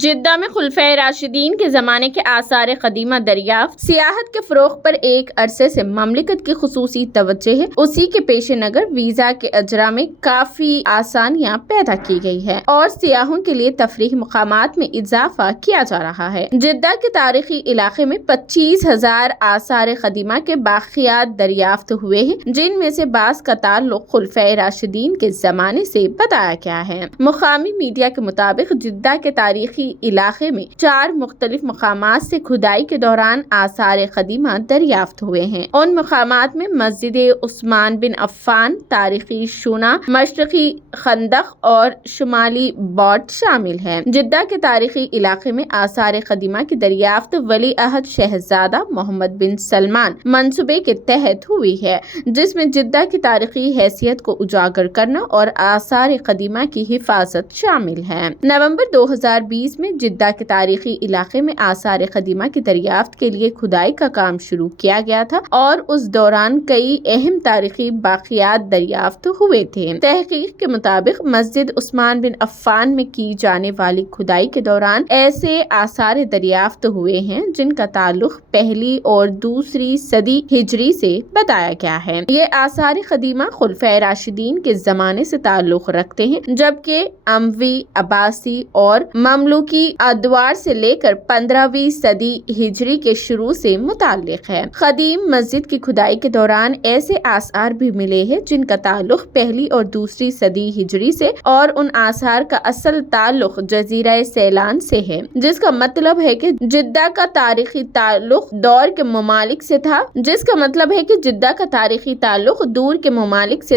Jeddah میں خلفائے راشدین کے زمانے کے آثار قدیمہ دریافت سیاحت کے فروغ پر ایک عرصے سے مملکت کی خصوصی توجہ ہے۔ اسی کے پیش نظر ویزا کے اجراء میں کافی آسانیاں پیدا کی گئی ہے اور سیاحوں کے لیے تفریحی مقامات میں اضافہ کیا جا رہا ہے۔ جدہ کے تاریخی علاقے میں 25,000 آثار قدیمہ کے باقیات دریافت ہوئے ہیں، جن میں سے بعض کا تعلق خلفائے راشدین کے زمانے سے بتایا گیا ہے۔ مقامی میڈیا کے مطابق جدہ کے تاریخی علاقے میں 4 مختلف مقامات سے کھدائی کے دوران آثار قدیمہ دریافت ہوئے ہیں۔ ان مقامات میں مسجد عثمان بن عفان، تاریخی شونا، مشرقی خندق اور شمالی بوٹ شامل ہیں۔ جدہ کے تاریخی علاقے میں آثار قدیمہ کی دریافت ولی عہد شہزادہ محمد بن سلمان منصوبے کے تحت ہوئی ہے، جس میں جدہ کی تاریخی حیثیت کو اجاگر کرنا اور آثار قدیمہ کی حفاظت شامل ہے۔ نومبر 2020 میں جدہ کے تاریخی علاقے میں آثار قدیمہ کی دریافت کے لیے کھدائی کا کام شروع کیا گیا تھا اور اس دوران کئی اہم تاریخی باقیات دریافت ہوئے تھے۔ تحقیق کے مطابق مسجد عثمان بن عفان میں کی جانے والی کھدائی کے دوران ایسے آثار دریافت ہوئے ہیں جن کا تعلق پہلی اور دوسری صدی ہجری سے بتایا گیا ہے۔ یہ آثار قدیمہ خلفائے راشدین کے زمانے سے تعلق رکھتے ہیں، جبکہ اموی، عباسی اور مملوکی ادوار سے لے کر 15ویں صدی ہجری کے شروع سے متعلق ہے۔ قدیم مسجد کی کھدائی کے دوران ایسے آثار بھی ملے ہیں جن کا تعلق پہلی اور دوسری صدی ہجری سے اور ان آثار کا اصل تعلق جزیرہ سیلان سے ہے، جس کا مطلب ہے کہ جدہ کا تاریخی تعلق دور کے ممالک سے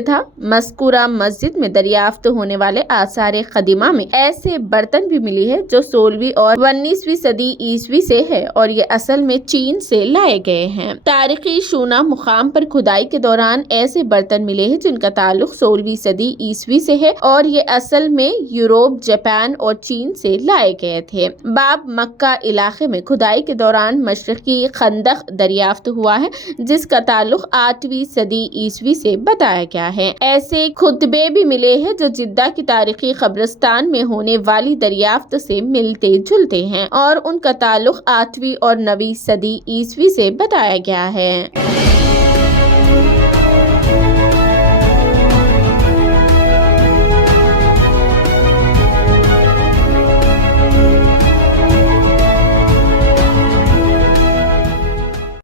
تھا۔ مذکورہ مسجد میں دریافت ہونے والے آثار قدیمہ میں ایسے برتن بھی ملی ہے جو 16ویں اور 19ویں صدی عیسوی سے ہے اور یہ اصل میں چین سے لائے گئے ہیں۔ تاریخی شونا مقام پر کھدائی کے دوران ایسے برتن ملے ہیں جن کا تعلق 16ویں صدی عیسوی سے ہے اور یہ اصل میں یورپ، جاپان اور چین سے لائے گئے تھے۔ باب مکہ علاقے میں کھدائی کے دوران مشرقی خندق دریافت ہوا ہے، جس کا تعلق 8ویں صدی عیسوی سے بتایا گیا ہے۔ ایسے خطبے بھی ملے ہیں جو جدہ کی تاریخی قبرستان میں ہونے والی دریافت سے ملتے جلتے ہیں اور ان کا تعلق 8ویں اور 9ویں صدی عیسوی سے بتایا گیا ہے۔